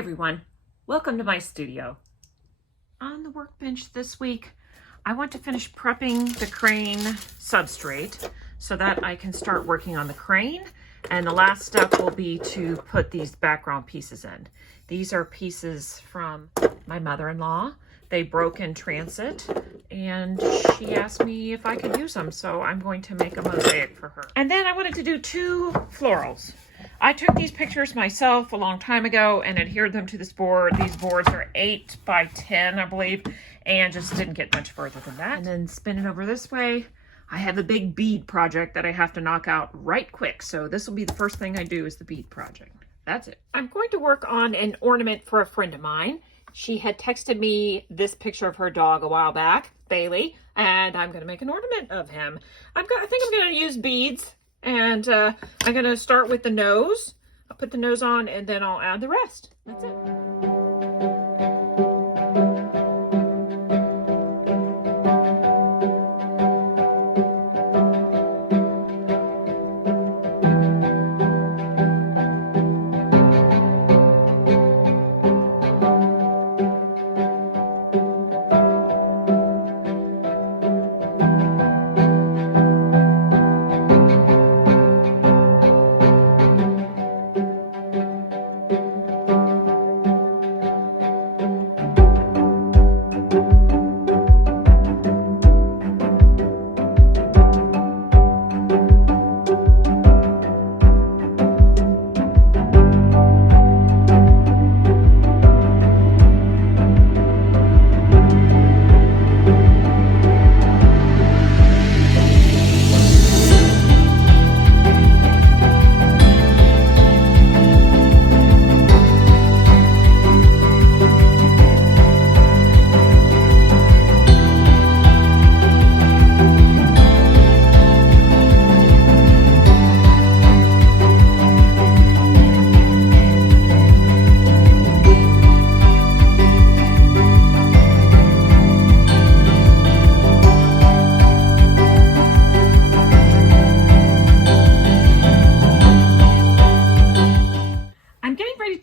everyone, welcome to my studio. On the workbench this week, I want to finish prepping the crane substrate so that I can start working on the crane. And the last step will be to put these background pieces in. These are pieces from my mother-in-law. They broke in transit and she asked me if I could use them. So I'm going to make a mosaic for her. And then I wanted to do two florals. I took these pictures myself a long time ago and adhered them to this board. These boards are 8 by 10, I believe, and just didn't get much further than that. And then spin it over this way. I have a big bead project that I have to knock out right quick. So this will be the first thing I do is the bead project. That's it. I'm going to work on an ornament for a friend of mine. She had texted me this picture of her dog a while back, Bailey, and I'm going to make an ornament of him. I think I'm going to use beads. And I'm going to start with the nose. I'll put the nose on and then I'll add the rest. That's it.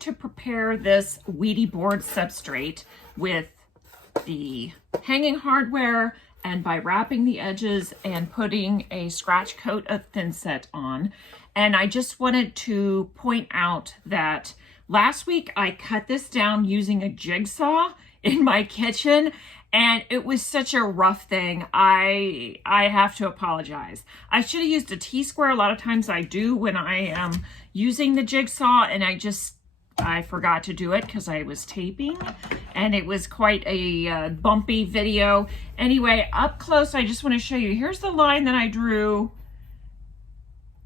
To prepare this weedy board substrate with the hanging hardware and by wrapping the edges and putting a scratch coat of thinset on. And I just wanted to point out that last week I cut this down using a jigsaw in my kitchen and it was such a rough thing. I have to apologize. I should have used a T-square. A lot of times I do when I am using the jigsaw, and I forgot to do it because I was taping and it was quite a bumpy video. Anyway, up close, I just want to show you. Here's the line that I drew.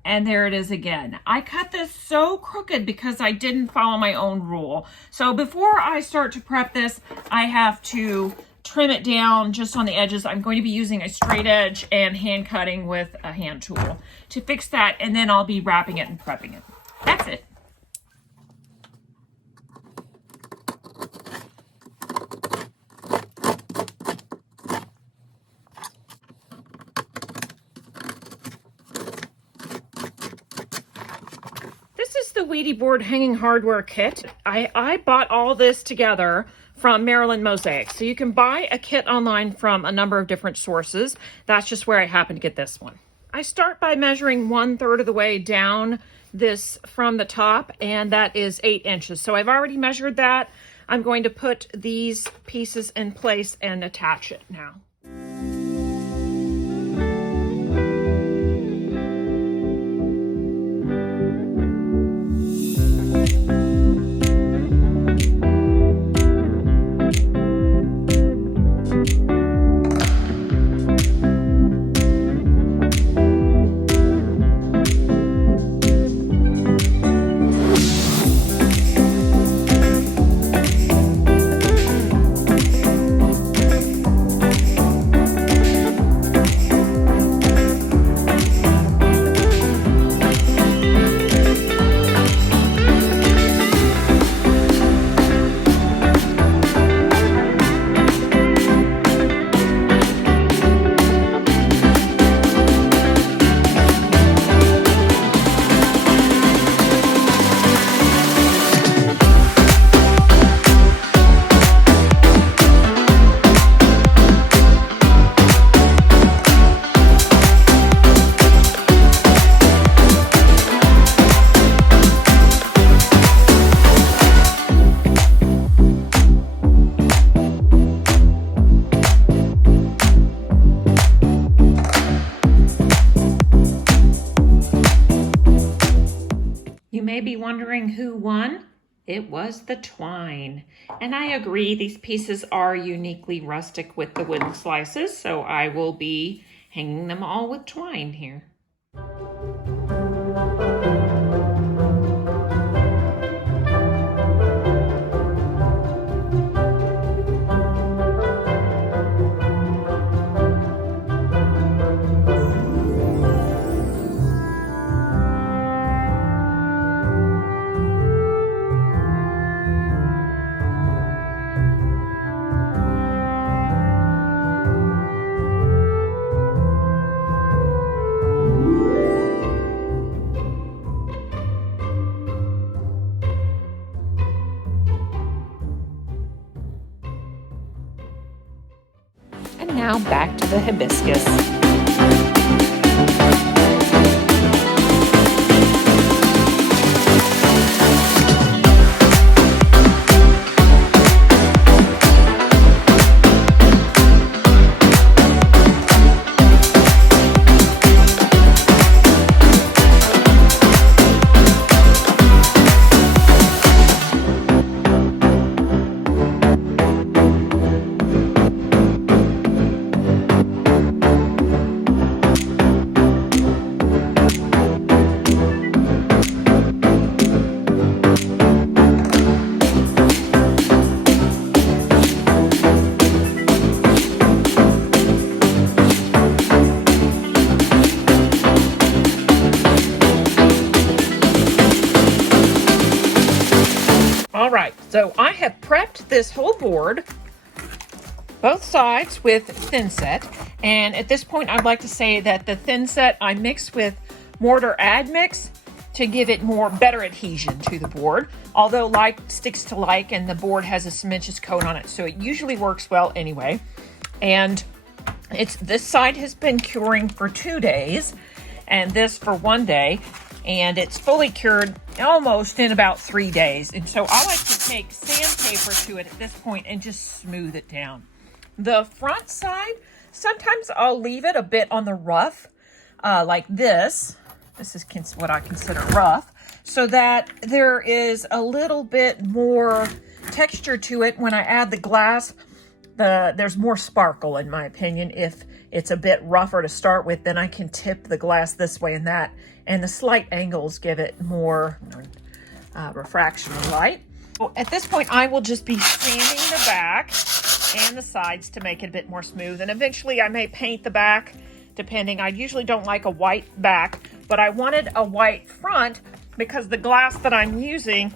And there it is again. I cut this so crooked because I didn't follow my own rule. So before I start to prep this, I have to trim it down just on the edges. I'm going to be using a straight edge and hand cutting with a hand tool to fix that. And then I'll be wrapping it and prepping it. That's it. The Weedy Board Hanging Hardware Kit. I bought all this together from Maryland Mosaic. So you can buy a kit online from a number of different sources. That's just where I happen to get this one. I start by measuring 1/3 of the way down this from the top, and that is 8 inches. So I've already measured that. I'm going to put these pieces in place and attach it now. wondering who won, it was the twine. And I agree, these pieces are uniquely rustic with the wooden slices, so I will be hanging them all with twine here. And now back to the hibiscus. All right, so I have prepped this whole board, both sides with thin set. And at this point, I'd like to say that the thin set I mixed with mortar admix to give it better adhesion to the board. Although like sticks to like and the board has a cementitious coat on it, so it usually works well anyway. And this side has been curing for 2 days and this for 1 day. And it's fully cured almost in about 3 days. And so I like to take sandpaper to it at this point and just smooth it down. The front side, sometimes I'll leave it a bit on the rough, like this. This is what I consider rough, so that there is a little bit more texture to it when I add the glass. There's more sparkle, in my opinion. If it's a bit rougher to start with, then I can tip the glass this way and that. And the slight angles give it more refraction of light. Well, at this point, I will just be sanding the back and the sides to make it a bit more smooth. And eventually I may paint the back, depending. I usually don't like a white back, but I wanted a white front because the glass that I'm using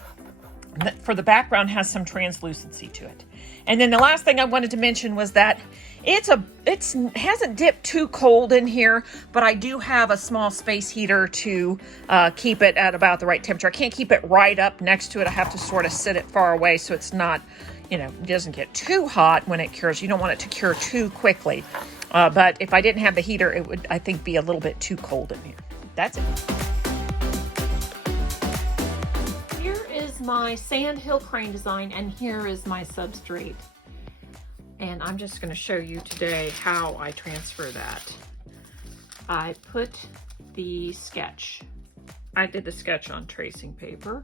for the background has some translucency to it. And then the last thing I wanted to mention was that it hasn't dipped too cold in here, but I do have a small space heater to keep it at about the right temperature. I can't keep it right up next to it. I have to sort of sit it far away so it's not, it doesn't get too hot when it cures. You don't want it to cure too quickly. But if I didn't have the heater, it would, I think, be a little bit too cold in here. That's it. Here is my sandhill crane design, and here is my substrate. And I'm just going to show you today how I transfer that. I put the sketch. I did the sketch on tracing paper,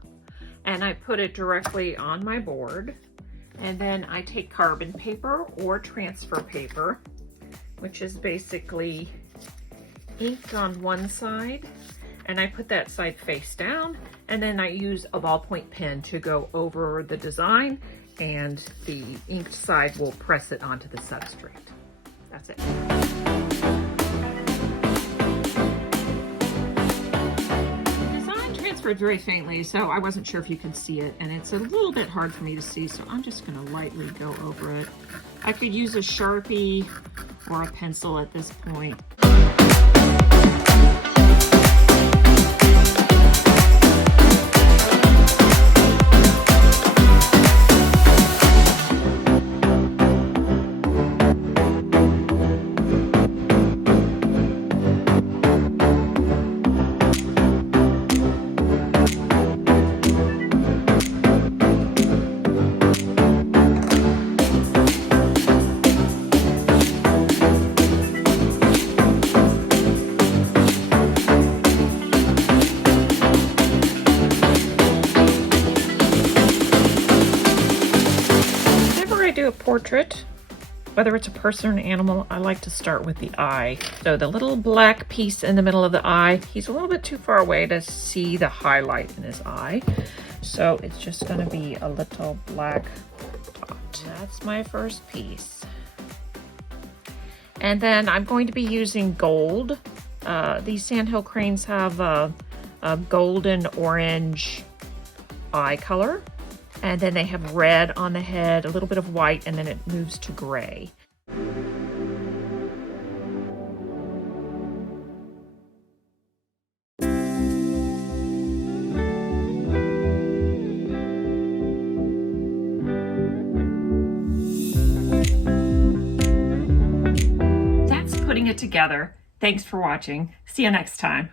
and I put it directly on my board. And then I take carbon paper or transfer paper, which is basically ink on one side, and I put that side face down, and then I use a ballpoint pen to go over the design, and the inked side will press it onto the substrate. That's it. The design transferred very faintly, so I wasn't sure if you could see it, and it's a little bit hard for me to see, so I'm just going to lightly go over it. I could use a Sharpie or a pencil at this point. do a portrait, whether it's a person or an animal, I like to start with the eye. So the little black piece in the middle of the eye, he's a little bit too far away to see the highlight in his eye. So it's just gonna be a little black dot. That's my first piece. And then I'm going to be using gold. These sandhill cranes have a golden orange eye color. And then they have red on the head, a little bit of white, and then it moves to gray. That's putting it together. Thanks for watching. See you next time.